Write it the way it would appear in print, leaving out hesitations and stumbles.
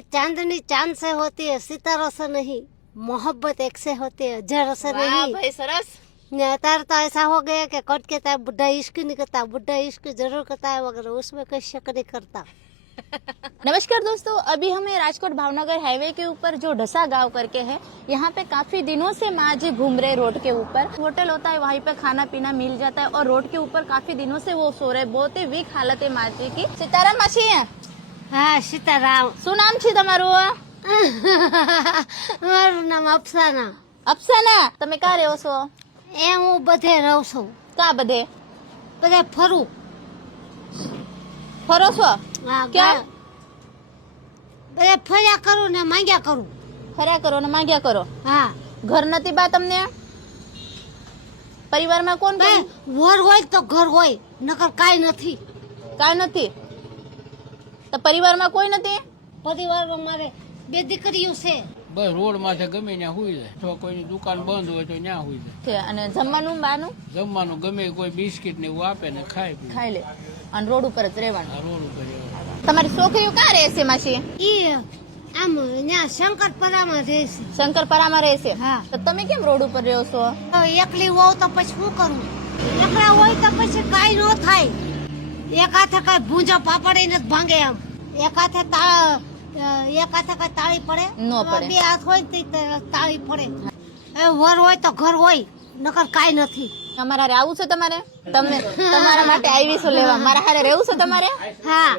चांदनी चांद से होती है, सितारों से नहीं। मोहब्बत एक से होती है, हजारों से नहीं। भाई सरस। अतार तो ऐसा हो गया कि कट के था बुढ़ा इश्क नहीं करता, बुढ़ा इश्क जरूर करता है मगर उसमें कोई शक नहीं करता। नमस्कार दोस्तों, अभी हमें राजकोट भावनगर हाईवे के ऊपर जो ढसा गांव करके है, यहाँ पे काफी दिनों से माँ जी घूम रहे रोड के ऊपर। होटल होता है, वहीं पे खाना पीना मिल जाता है और रोड के ऊपर काफी दिनों से वो सो रहे। बहुत ही वीक हालत है माँ जी की। सीताराम मासी है। हाँ सीताराम। શું નામ છે તમારું? મારું નામ અફસાના. અફસાના. તમે ક્યાં રહો છો? હું બધે રહું છું, ક્યાં બધે બધે ફરું. ફરો છો? હા, ક્યાં? બધે ફર્યા કરું ને માંગ્યા કરું. ફર્યા કરો ને માંગ્યા કરો. હા, ઘર નથી બા તમને? પરિવારમાં કોણ કોણ? વર હોય તો ઘર હોય, નકર કાઈ નથી. કાંઈ નથી. તો પરિવારમાં કોઈ નથી? પરિવારમાં મારે બે દીકરીઓ છે. બસ રોડ માથે ગમે ત્યાં હુઈ જાય. તો કોઈની દુકાન બંધ હોય તો ત્યાં હુઈ જાય. છે અને જમવાનું બાનું જમવાનું ગમે કોઈ બિસ્કિટ ને એવું આપે ને ખાય પીએ. ખાઈ લે અને રોડ ઉપર જ રહેવાનું. આ રોડ ઉપર રહેવાનું. તમારી છોકરીઓ ક્યાં રહેશે માસી? ઈ આમ ત્યાં શંકરપરામાં રહે છે. શંકરપરામાં રહેશે. હા. તો તમે કેમ રોડ ઉપર રહ્યો છો? તો એકલી હોવ તો પછી શું કરું? એકલા હોય તો પછી કાઈ ન થાય. એક હાથે કઈ ભૂંજો પાપડી ને ભાંગે એમ. એક હાથે કઈ તાળી પડે? ન પડે. બે હાથ હોય તો તાળી પડે. વર હોય તો ઘર હોય, નકર કાઈ નથી. અમારા હારે આવું છે તમારે? તમને તમારા માટે આવી છું લેવા. મારા હારે રહેવું છે તમારે? હા.